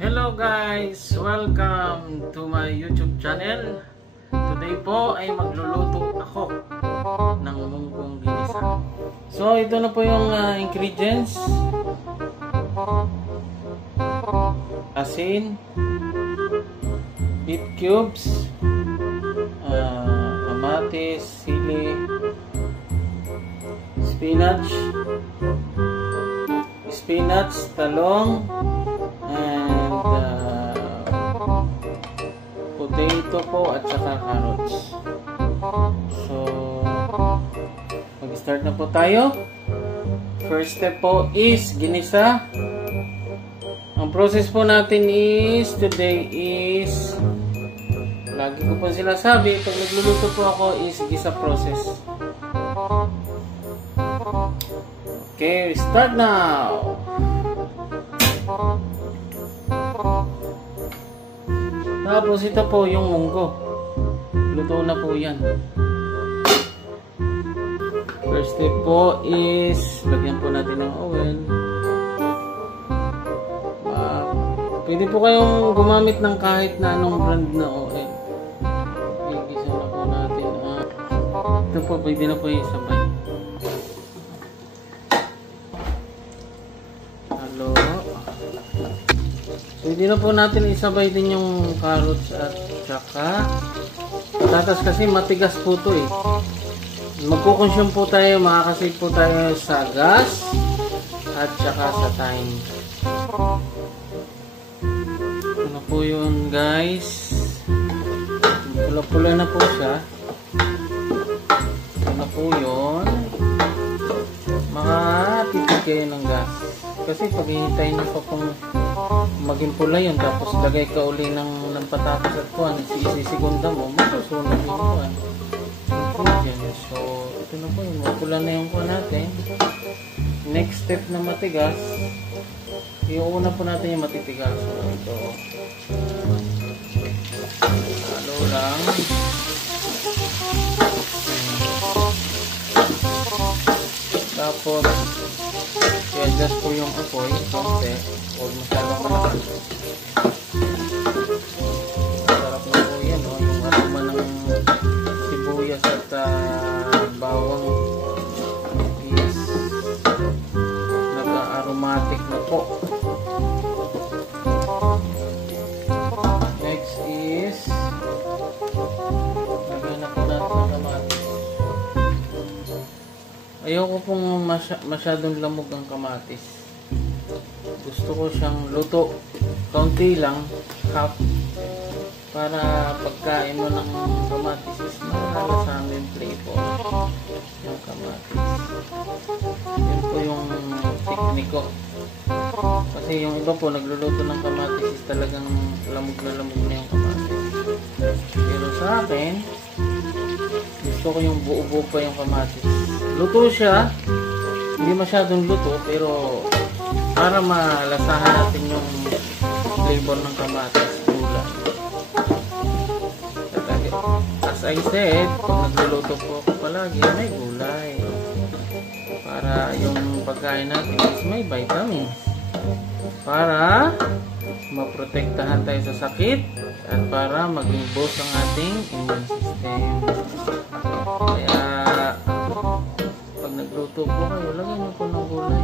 Hello guys! Welcome to my YouTube channel. Today po ay magluluto ako ng mungkong ginisa. So ito na po yung ingredients. Asin, beef cubes, kamatis, sili, spinach, talong, and potato po at saka carrots. So mag-start na po tayo. First step po is ginisa. Ang process po natin is today is, lagi ko po sinasabi pag nagluluto po ako, is gisa process. Okay, start now. Tapos ito po yung munggo. Luto na po yan. First step po is lagyan po natin ng oil. Pwede po kayong gumamit ng kahit na anong brand na oil. Igisa na po natin. Ito po, pwede na po yung sabay. Halo. Pwede na po natin isabay din yung carrots at saka patatas kasi matigas po ito eh. Magkukonsume po tayo, makakasave po tayo sa gas at saka sa time. Ano po yun guys? Pula-pula na po siya. Ano po yun? Makatipid kayo ng gas. Kasi pag hihintayin nyo pa pong maging pula yun, tapos lagay ka uli ng patatas at kuhan, isisigunda mo, masusunod yung kuhan. So, ito na po yun. Pula na yung kuhan natin. Next step na matigas. Iuuna po natin yung matitigas. So, ito. Halo lang. Tapos, i-adjust po yung apoy. Konti. Huwag masyadong malakas. Masarap na po yan. Oh. Yung aroma ng sibuyas at bawang is nag-aromatic na po. Next is lagyan na po natin ng kamatis. Ayoko pong masyadong lamog ang kamatis. Gusto ko siyang luto. Kaunti lang, half. Para pagkain mo ng kamatis is malalasan yung flavor ng kamatis. Yun po yung technique ko. Kasi yung iba po nagluluto ng kamatis is talagang lamog na yung kamatis. Pero sa akin, gusto ko yung buo-buo pa yung kamatis. Luto siya, hindi masyadong luto, pero para malasahan natin yung flavor ng kamatis, gulay. As I said, pag nagluluto po ako palagi, may gulay. Para yung pagkain natin is may vitamins. Para maprotektahan tayo sa sakit at para maging boost ang ating immune system. Kaya pag nagluto po kayo, lagyan nyo po ng gulay.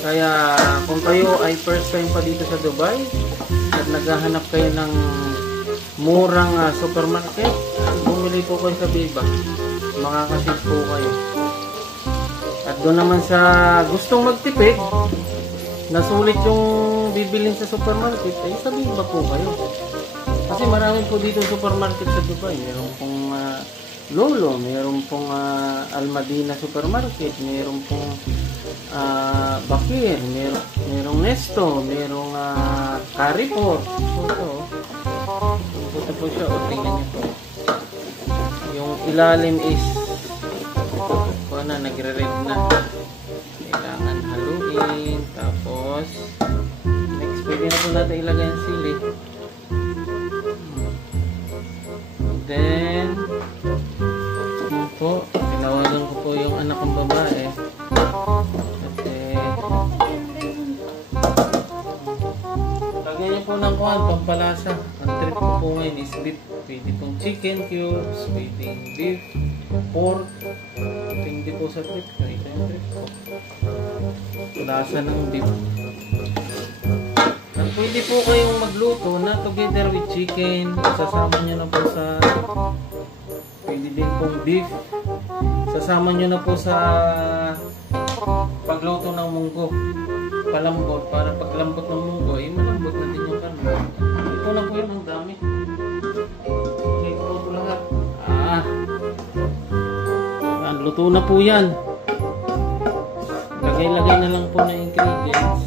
Kaya kung kayo ay first time pa dito sa Dubai at naghahanap kayo ng murang supermarket, bumili po kayo sa Biba. Makakasave po kayo. At doon naman sa gustong magtipid, na sulit yung bibilin sa supermarket, ay sa Biba po kayo. Kasi marami po dito supermarket sa Dubai. Meron pong Lolo, meron pong Almadina supermarket, meron pong Bakir, merong Nesto, merong Carrefour. Ito po siya, o tingnan nyo po. Yung ilalim is ito na, nagre-red na. Kailangan haluin. Tapos next, pwede na po natin ilagay ang sili. Then po, tinawagan ko po yung anak kong babae kasi kuhan, pampalasa. Ang trip ko po ngayon is beef. Pwede pong chicken cubes, pwedeng beef, pork. Hindi po sa trip ko. Ito yung trip ko. Lasa ng beef. At pwede po kayong magluto na together with chicken. Sasama nyo na po sa... Pwede din pong beef. Sasama nyo na po sa pagluto ng munggo. Palambot. Para paglambot ng munggo, ay malambot na din yung karne. Ito na po yun ang dami. Okay, ito po lahat. Luto na po yan. Lagay-lagay na lang po na ingredients.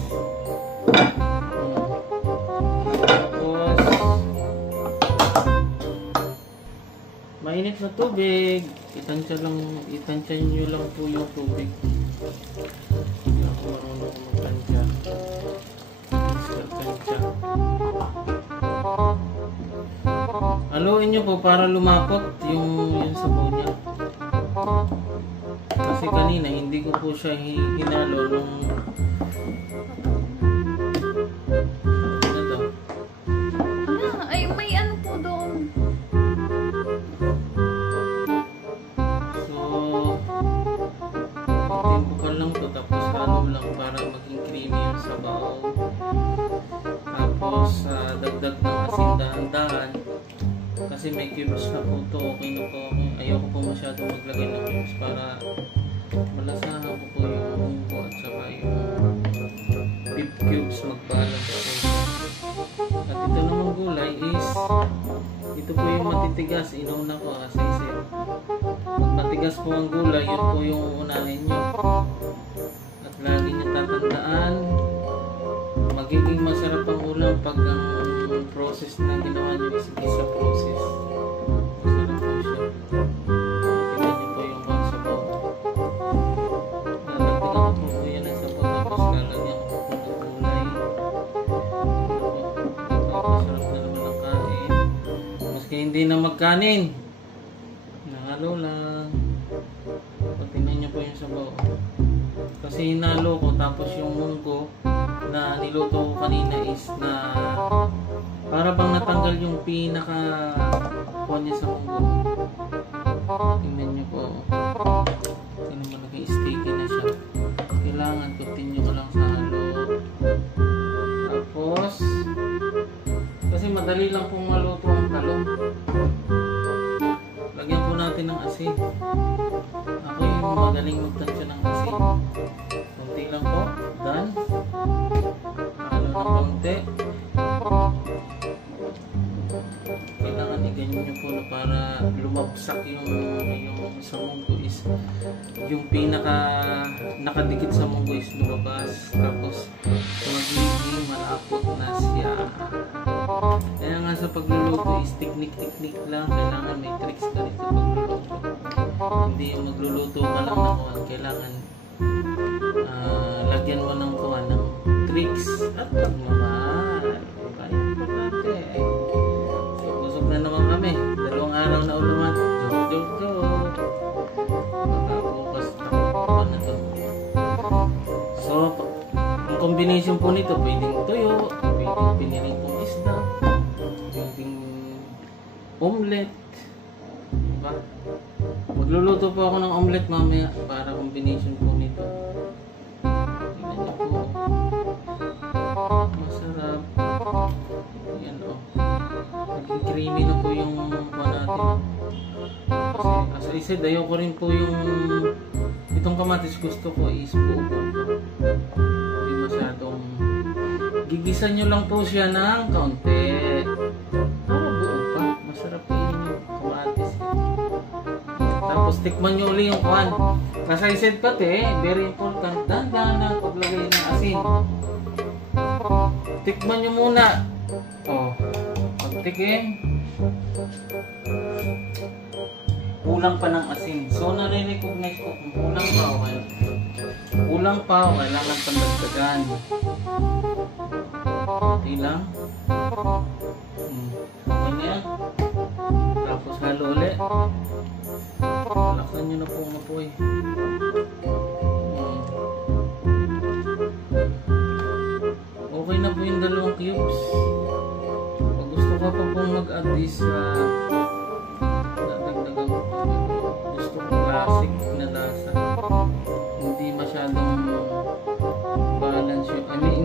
Tapos mainit na tubig. Itansya nyo lang po yung tubig. Hindi ako marunong magtansya. Tansya. Haluin nyo po para lumapot yung sabaw niya. Kasi kanina hindi ko po siya hinalo nung ano to? Ay, may ano po doon. So timbukan lang to, tapos halo lang para maging creamy yung sabaw. Tapos dagdag ng asin dahan-dahan. Kasi may cubes na po ito, okay na po. Ayoko po masyadong maglagay ng cubes para malasahan ko po yung munggo at saka yung beef cubes magbalance po. At ito namang gulay is ito po yung matitigas, inuna ko kasi isip. Pag matigas po ang gulay, yun po yung unahin nyo. At lagi nyo tatandaan, magiging masarap ang ulam pag ang process na ginawa nyo is isa process. Masarap po siya. Tingnan nyo po yung sabaw. Lalagdagan ko po yan ang sabaw, tapos lalagyan ko po ng gulay. Masarap na naman ang kain. Maski hindi na magkanin, nahalo lang. Tingnan nyo po yung sabaw. Kasi hinalo ko, tapos yung munggo na niluto ko kanina is na para bang natanggal yung pinaka niya sa munggo. Tingnan nyo po. Kasi naman nag-sticky na siya. Kailangan continue ko lang sa halo. Tapos kasi madali lang pong maluto ang talong. Lagyan po natin ng asin. Ako yung magaling magtansya ng asin. Kunti lang po. Done. Halo ng konti. Kailangan i-ganyan nyo po na para lumabsak yung sa munggo is yung pinaka nakadikit sa munggo is lumabas. Tapos magiging malapot na siya. Kaya nga sa pagluluto is technique lang. Kailangan may tricks ka rin sa pagluluto. Hindi yung magluluto ka lang na kuhan. Kailangan lagyan mo ng kuhan ng tricks at pagmamahal. Diba? Importante. So, busog na naman kami. 2 araw na uluman. Joke. Bukas ako na to. So, ang combination po nito, pwedeng tuyo, pwedeng piniling pong isda, pwedeng omelette. Diba? Magluluto po ako ng omelette mamaya para combination po nito. Tingnan niyo po. Masarap. Ayan o. Naging creamy na po yung mukha natin. Kasi as I said, ayoko rin po yung itong kamatis gusto ko is buo. Hindi masyadong gigisan nyo lang po siya ng kaunti. Para buo pa. Masarap po yung kamatis. Tapos tikman nyo ulit yung kuhan. As I said pati, very important, dahan-dahan na paglagay ng asin. Tikman nyo muna. Pagtikim, kulang pa ng asin. So, nare-recognize ko kung kulang pa o kulang pa o kailangan pandagdagan. Okay lang. Okay na yan. Tapos halo ulit. Palaksan nyo na po ang apoy. Okay na po yung 2 cubes.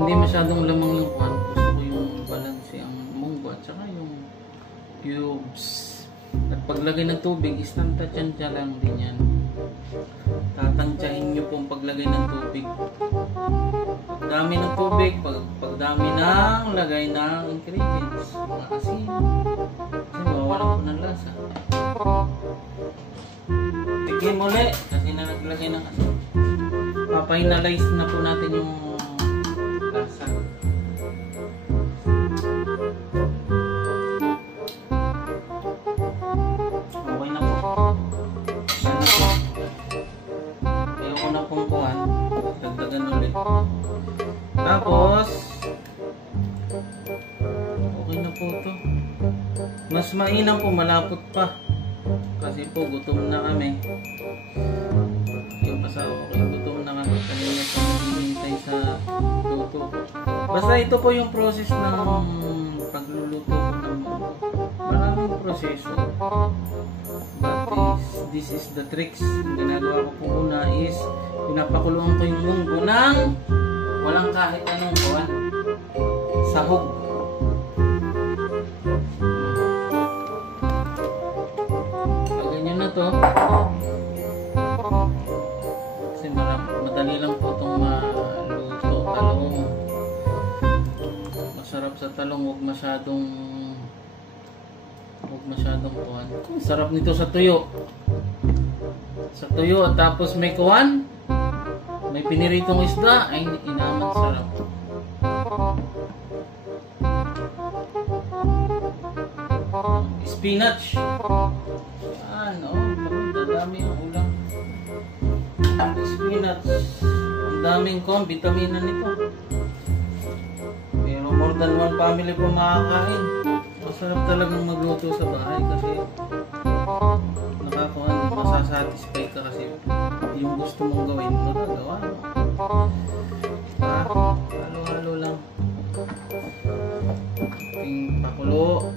hindi masyadong lamang yung kwan. Gusto ko yung balance ang munggo at saka yung cubes. At paglagay ng tubig, istanta-tsansya lang din yan. Tatantsahin nyo pong paglagay ng tubig. Pagdami ng tubig, pagdami ng lagay ng ingredients, mga asin. Kasi mawawalan po ng lasa. Tigim ulit kasi na naglagay ng asin. Papainalize na po natin yung lasa. Okay na po. Ayoko na pong kuhan. Dagdagan ulit. Tapos okay na po to. Mas mainam po, malapot pa. Kasi po gutom na kami. Yung asawa ko, gutom na kami. Kanina pa naghihintay sa luto. Basta ito po yung process ng pagluluto ko ng munggo. Maraming proseso. But this is the tricks. Ang ginagawa ko po una is pinapakuluan ko yung munggo ng walang kahit anong kuwan. Sahog. To. Kasi madali lang po itong maluto. Talong. Masarap sa talong. Huwag masyadong kuhan. Sarap nito sa tuyo. Sa tuyo at tapos may kuhan. May piniritong isda. Ay, inaman sarap. Spinach. Ano, dami ang ulam. Spinach. Ang daming vitamina nito. Pero more than one family po makakain. Masarap talagang magluto sa bahay kasi masasatisfy ka kasi yung gusto mong gawin, magagawa mo. Halo-halo lang. Ating pakulo.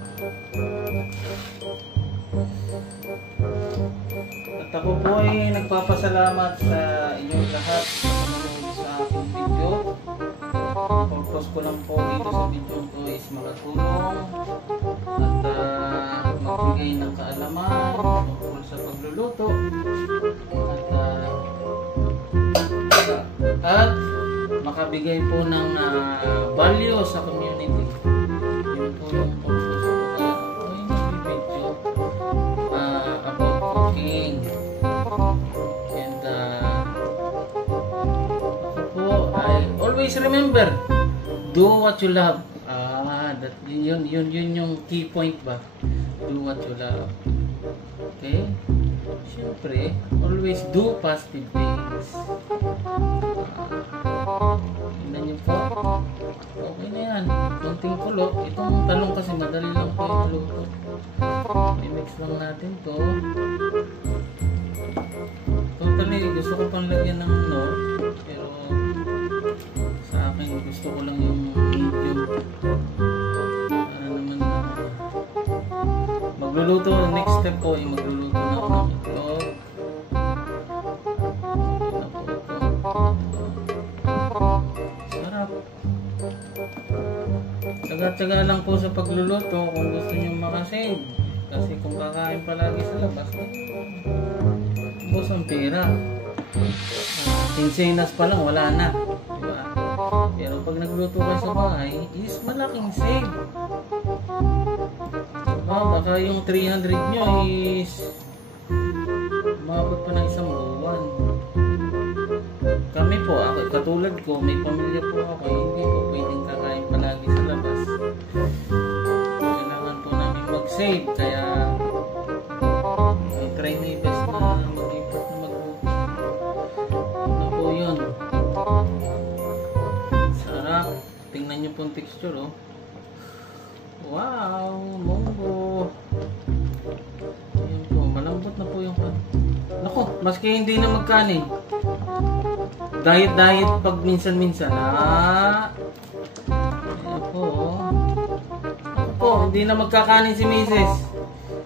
At ako po ay nagpapasalamat sa inyong lahat sa panonood sa aking video. Purpose ko lang po dito sa video ko is makatulong at magbigay ng kaalaman tungkol sa pagluluto at makabigay po ng value sa community. Yun po yung purpose ko. Kaya ako ay nagbibideo about cooking. And ako po ay always remember, do what you love. Yun yung key point ba? Do what you love. Okay? Siyempre, always do positive things. Tingnan nyo po. Okay na yan. Kunting kulo. Itong talong kasi madali lang po yung luto. I-mix lang natin to. Totally, gusto ko pang lagyan ng nor. Pero sa akin, gusto ko lang yung medium. Para naman magluluto. Next step po ay magluluto na ako ng itlog. Sarap. Tsaga-tsaga lang po sa pagluluto kung gusto nyo makasave. Kasi kung kakain palagi sa labas, ubos ang pera. Quincenas pa lang, wala na. Diba? Pero pag nagluto ka sa bahay, is malaking save. Diba? Baka yung 300 nyo is umabot pa ng isang buwan. Kami po, ako, katulad ko, may pamilya po ako, hindi po pwedeng kakain palagi sa labas. Kailangan po namin mag-save, kaya try na yung best na mag-import na magluto. Ano po yun? Sarap. Tingnan nyo po yung texture, oh. Wow! Munggo! Ayan po, malambot na po yung pan. Naku, maski hindi na magkanin. Diet pag minsan-minsan. Ayan po, oh. Ako po, hindi na magkakanin si Mrs.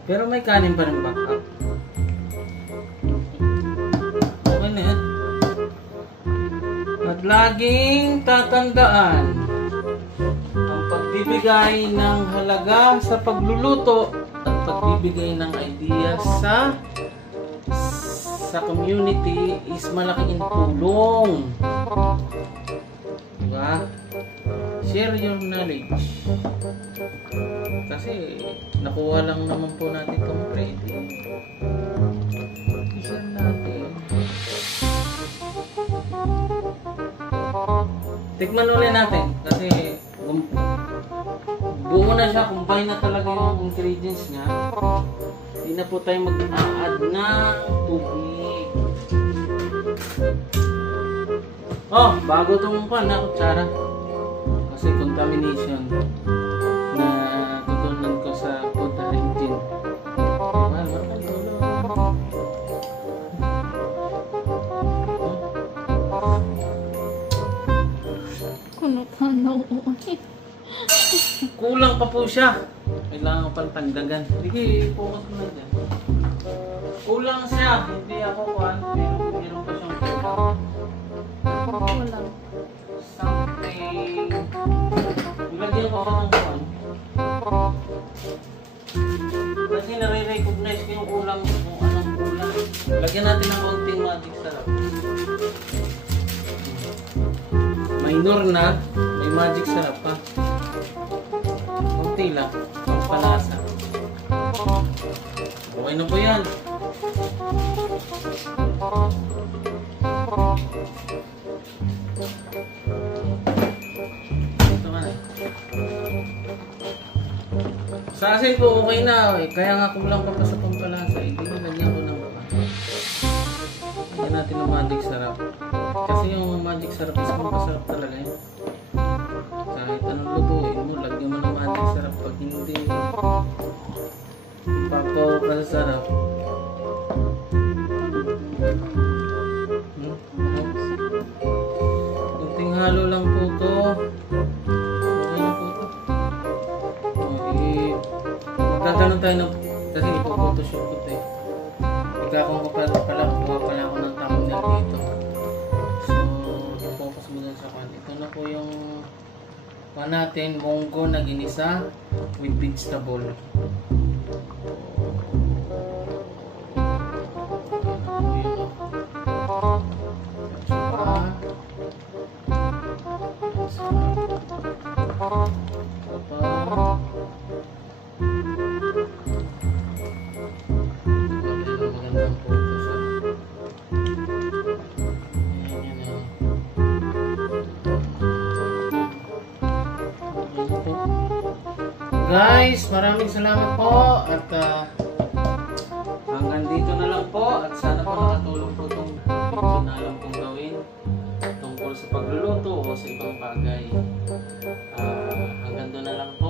Pero may kanin pa rin backup. Okay na yan. At laging tatandaan ang pagbibigay ng halaga sa pagluluto at pagbibigay ng idea sa community is malaking tulong. Diba? Share your knowledge. Kasi nakuha lang naman po natin itong credit. I-share natin. Tikman ulit natin kasi buo na siya, combine na talaga yung ingredients niya. Hindi na po tayo mag-a-add ng tubig. Oh, bago itong pan na kutsara. Kasi contamination na tutunan ko sa food hygiene. Kulang pa po siya. Kailangan pang tagdagan. Sige, focus mo na dyan. Kulang siya. Hindi ako kuhan. Meron pa siyang kulang. Kulang. Something. Ilagyan ko ng kuhan. Kasi nare-recognize ko yung kulang kung anong kulang. Lagyan natin ng konting magic sarap. Minor na. May magic sarap pa. Kunti lang. Ang palasa. Okay na po yan. Ito ka na. Sa asin po okay na. Kaya nga kulang pa sa pampalasa. Hindi ko lagyan ko ng baba. Lagyan natin ng magic sarap. Kasi yung magic sarap is masarap talaga yun. Kahit anong lutuin mo, lagyan mo ng magic sarap. Pag hindi papaw ka sa sarap. Kunting halo lang po to. Okay na po to. Magkakaroon tayo ng, kasi ipophotoshop ko ito eh. Ikakong ko pala ako ng thumbnail dito. Focus mo dun sa pan. Ito na po yung pan natin, munggo na ginisa with vegetable. Guys, maraming salamat po at hanggang dito na lang po at sana po nakatulong po itong video na alam kong gawin tungkol sa pagluluto o sa ibang bagay. Hanggang doon na lang po.